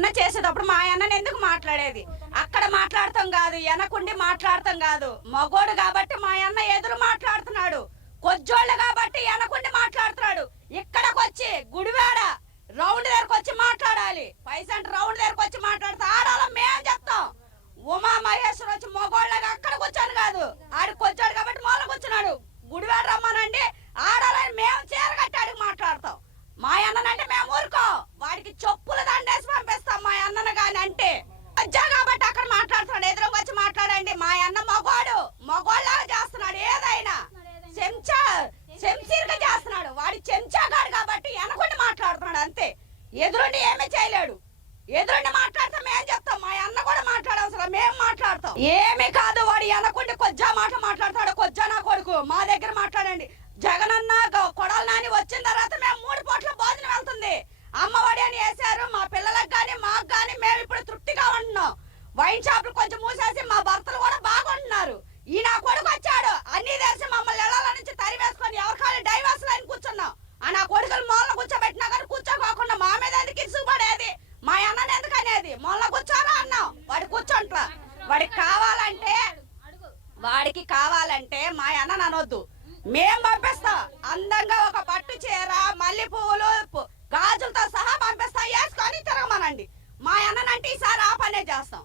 అన్న చేసేటప్పుడు మా అన్నని ఎందుకు మాట్లాడేది? అక్కడ మాట్లాడతాం కాదు, వెనకుండి మాట్లాడతాం కాదు. మగోడు కాబట్టి మా అన్న ఎదురు మాట్లాడుతున్నాడు, కొజ్జోళ్ళు కాబట్టి వెనకుండి మాట్లాడుతున్నాడు. ఇక్కడికి వచ్చి గుడివాడ రౌండ్ దగ్గరకు వచ్చి మాట్లాడాలి. పైసంట రౌండ్ దగ్గరకు వచ్చి మాట్లాడితే ఆడాలం మేము చెప్తాం. ఉమా మహేశ్వర్ వచ్చి మగోళ్ళగా అక్కడ కూర్చొని కాదు, ఆడికి వచ్చాడు కాబట్టి మూల కూర్చున్నాడు. గుడివాడ రమ్మనండి ఆడాలని మేము చీర కట్టాడికి మాట్లాడతాం. మా అన్ననంటే మేము ఊరుకో, వాడికి చెప్పులు దండేసి పంపిస్తాం మా అన్నను కాని అంటే. వచ్చా కాబట్టి అక్కడ మాట్లాడుతున్నాడు, ఎదురుగా వచ్చి మాట్లాడండి. మా అన్న మగోడు, మగోళ్ళగా చేస్తున్నాడు. ఏదైనా చెంచీరుగా చేస్తున్నాడు. వాడి చెంచాగాడు కాబట్టి వెనకుండి మాట్లాడుతున్నాడు అంతే. ఎదురుండి ఏమీ చేయలేడు. ఎదురుండి మాట్లాడతాం మేము చెప్తాం. మా అన్న కూడా మాట్లాడవసరం, మేము మాట్లాడతాం. ఏమీ కాదు, వాడు వెనకుండి కొజ్జా మాట మాట్లాడతాడు. కొజ్జా నా కొడుకు మా దగ్గర మాట్లాడండి. జగనన్న కొడాలి నాని వచ్చిన తర్వాత మేము 3 పూట్ల భోజనం వెళ్తుంది. అమ్మఒడి అని వేశారు. మా పిల్లలకు కానీ మాకు కానీ మేము ఇప్పుడు తృప్తిగా ఉంటున్నాం. వైన్ షాపులు కొంచెం మూసేసి మా భర్తలు కూడా బాగుంటున్నారు. ఈ నా కొడుకు వచ్చాడు, అన్ని తెలిసి మమ్మల్ని ఇళ్ల నుంచి తరివేసుకొని ఎవరికాలు డైవర్స్ లైన్ కూర్చున్నాం. ఆ నా కొడుకులు మూలన కూర్చోబెట్టినా కానీ కూర్చోకోకుండా మా మీద ఎందుకు ఇసుగుపడేది? మా అన్నని ఎందుకు అనేది? మొన్న కూర్చోరా అన్నాం, వాడి కూర్చోంట్లా. వాడికి కావాలంటే మా అన్నని అనొద్దు, మేము పంపిస్తాం. అందంగా ఒక పట్టు చీర, మల్లె పువ్వులు, గాజులతో సహా పంపిస్తాం. వేసుకొని తిరగమనండి. మా అన్ననంటే ఈసారి ఆ పనే చేస్తాం.